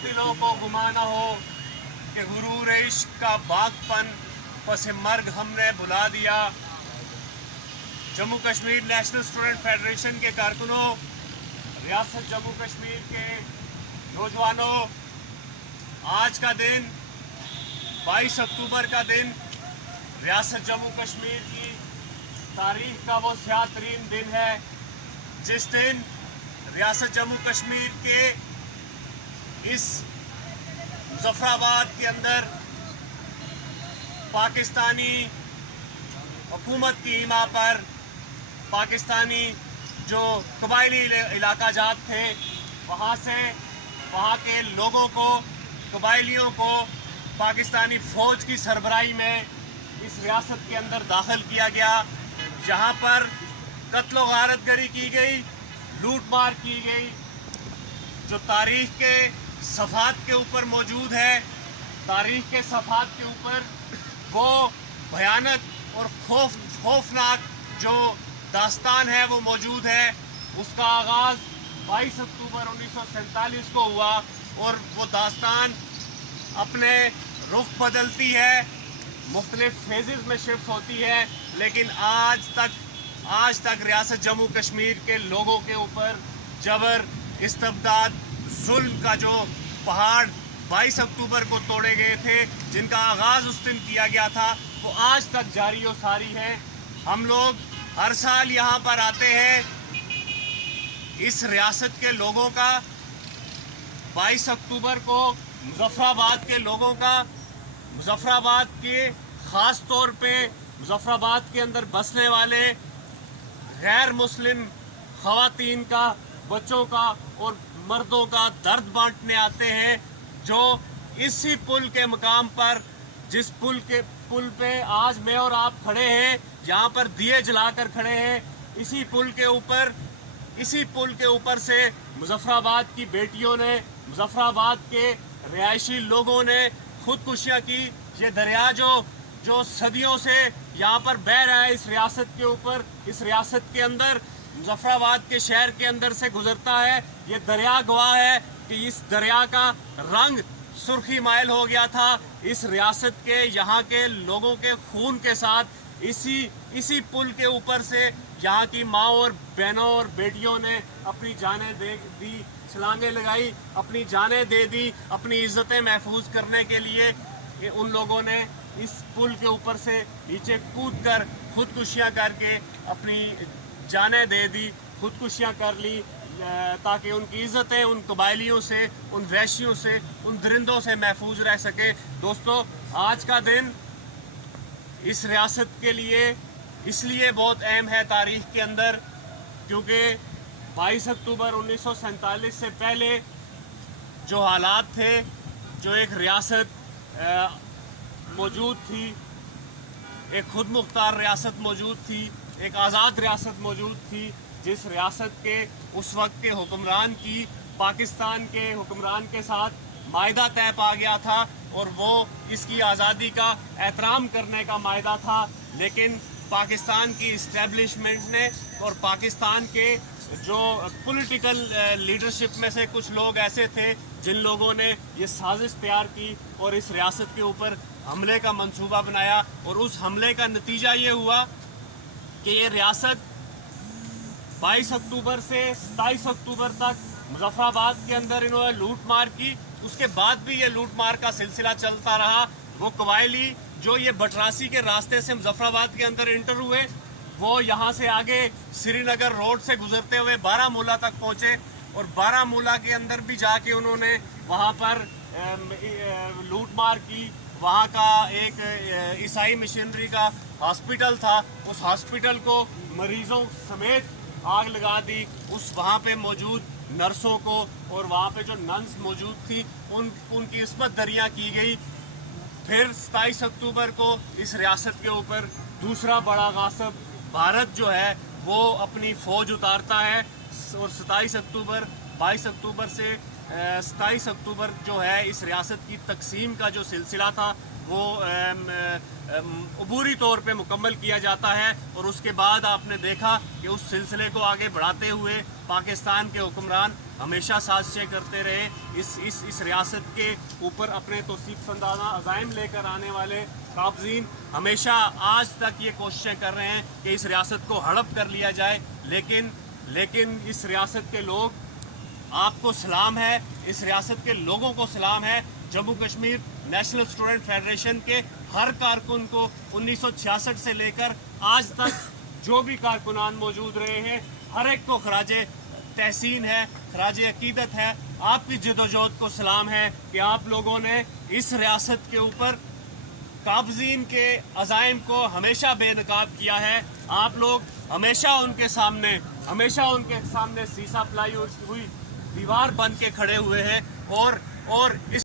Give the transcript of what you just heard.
कातिलों को गुमाना हो कि गुरूर इश्क का बागपन पस मर्ग हमने बुला दिया। Jammu Kashmir national student federation के कारकुनों, रियासत जम्मू कश्मीर के नौजवानों, आज का दिन 22 अक्टूबर का दिन रियासत जम्मू कश्मीर की तारीख का वो स्याह-तरीन दिन है जिस दिन रियासत जम्मू कश्मीर के इस मुजफ्फराबाद के अंदर पाकिस्तानी हुकूमत की हिमा पर पाकिस्तानी जो कबायली इलाका जात थे वहाँ के लोगों को, कबायलियों को पाकिस्तानी फ़ौज की सरबराही में इस रियासत के अंदर दाखिल किया गया, जहाँ पर कत्ल गारतगरी की गई, लूट मार की गई, जो तारीख़ के सफ़ात के ऊपर मौजूद है। तारीख़ के सफ़ात के ऊपर वो भयानक और खौफनाक जो दास्तान है वो मौजूद है। उसका आगाज़ 22 अक्टूबर 1947 को हुआ और वो दास्तान अपने रुख बदलती है, मुख्तलिफ फेजेस में शिफ्ट होती है, लेकिन आज तक रियासत जम्मू कश्मीर के लोगों के ऊपर जबर, इस्तबदाद, जुल्म का जो पहाड़ 22 अक्टूबर को तोड़े गए थे, जिनका आगाज़ उस दिन किया गया था, वो आज तक जारी और सारी है। हम लोग हर साल यहाँ पर आते हैं। इस रियासत के लोगों का 22 अक्टूबर को मुजफ्फराबाद के लोगों का, मुजफ्फराबाद के ख़ास तौर पे मुजफ्फराबाद के अंदर बसने वाले गैर मुस्लिम ख़वातीन का, बच्चों का और मर्दों का दर्द बांटने आते हैं, जो इसी पुल के मकाम पर, जिस पुल पे आज मैं और आप खड़े हैं, जहाँ पर दिए जलाकर खड़े हैं, इसी पुल के ऊपर से मुजफ्फराबाद की बेटियों ने, मुजफ्फराबाद के रिहायशी लोगों ने खुदकुशियाँ की। ये दरिया जो सदियों से यहाँ पर बह रहा है इस रियासत के ऊपर, इस रियासत के अंदर, मुजफ्फराबाद के शहर के अंदर से गुजरता है। ये दरिया गवाह है कि इस दरिया का रंग सुर्खी माइल हो गया था इस रियासत के, यहाँ के लोगों के खून के साथ। इसी पुल के ऊपर से यहाँ की माँ और बहनों और बेटियों ने अपनी जानें दे दी, छलांगें लगाई, अपनी जानें दे दी, अपनी इज्जतें महफूज करने के लिए। उन लोगों ने इस पुल के ऊपर से नीचे कूद कर खुदकुशियाँ करके अपनी जानें दे दी, खुदकुशियाँ कर ली, ताकि उनकी इज़्ज़तें उन कबायलियों से, उन वहशियों से, उन दरिंदों से महफूज रह सके। दोस्तों, आज का दिन इस रियासत के लिए इसलिए बहुत अहम है तारीख़ के अंदर, क्योंकि 22 अक्टूबर 1947 से पहले जो हालात थे, जो एक रियासत मौजूद थी, एक खुद मुख्तार रियासत मौजूद थी, एक आज़ाद रियासत मौजूद थी, जिस रियासत के उस वक्त के हुक्मरान की पाकिस्तान के हुक्मरान के साथ मायदा तय पा गया था और वो इसकी आज़ादी का एहतराम करने का मायदा था। लेकिन पाकिस्तान की इस्टेब्लिशमेंट ने और पाकिस्तान के जो पॉलिटिकल लीडरशिप में से कुछ लोग ऐसे थे जिन लोगों ने ये साजिश तैयार की और इस रियासत के ऊपर हमले का मंसूबा बनाया, और उस हमले का नतीजा ये हुआ कि ये रियासत 22 अक्टूबर से 27 अक्टूबर तक मुजफ्फराबाद के अंदर इन्होंने लूट मार की। उसके बाद भी ये लूट मार का सिलसिला चलता रहा। वो कबायली जो ये बटरासी के रास्ते से मुजफ्फराबाद के अंदर इंटर हुए, वो यहाँ से आगे श्रीनगर रोड से गुजरते हुए बारामूला तक पहुँचे, और बारामूला के अंदर भी जाके उन्होंने वहाँ पर लूट मार की। वहाँ का एक ईसाई मिशनरी का हॉस्पिटल था, उस हॉस्पिटल को मरीजों समेत आग लगा दी। वहाँ पे मौजूद नर्सों को और वहाँ पे जो नन्स मौजूद थी उनकी इस्मत दरिया की गई। फिर 27 अक्टूबर को इस रियासत के ऊपर दूसरा बड़ा गासिब भारत जो है वो अपनी फ़ौज उतारता है, और 22 अक्टूबर से 27 अक्टूबर जो है इस रियासत की तकसीम का जो सिलसिला था وہ عبوری طور پہ مکمل کیا جاتا ہے، اور اس کے بعد آپ نے دیکھا کہ اس سلسلے کو آگے بڑھاتے ہوئے پاکستان کے حکمران ہمیشہ سازشیں کرتے رہے، اس ریاست کے اوپر اپنے توصیف اندازہ عزائم لے کر آنے والے قابضین ہمیشہ آج تک یہ کوششیں کر رہے ہیں کہ اس ریاست کو ہڑپ کر لیا جائے، لیکن اس ریاست کے لوگ، آپ کو سلام ہے، اس ریاست کے لوگوں کو سلام ہے۔ Jammu Kashmir national student federation کے ہر کارکن کو 1966 سے لے کر آج تک جو بھی کارکنان موجود رہے ہیں، ہر ایک کو خراج تحسین ہے، خراج عقیدت ہے، آپ کی جدوجہد کو سلام ہے کہ آپ لوگوں نے اس ریاست کے اوپر قابضین کے عزائم کو ہمیشہ بے نقاب کیا ہے۔ آپ لوگ ہمیشہ ان کے سامنے سیسا پلائی ہوئی دیوار بن کے کھڑے ہوئے ہیں، اور اس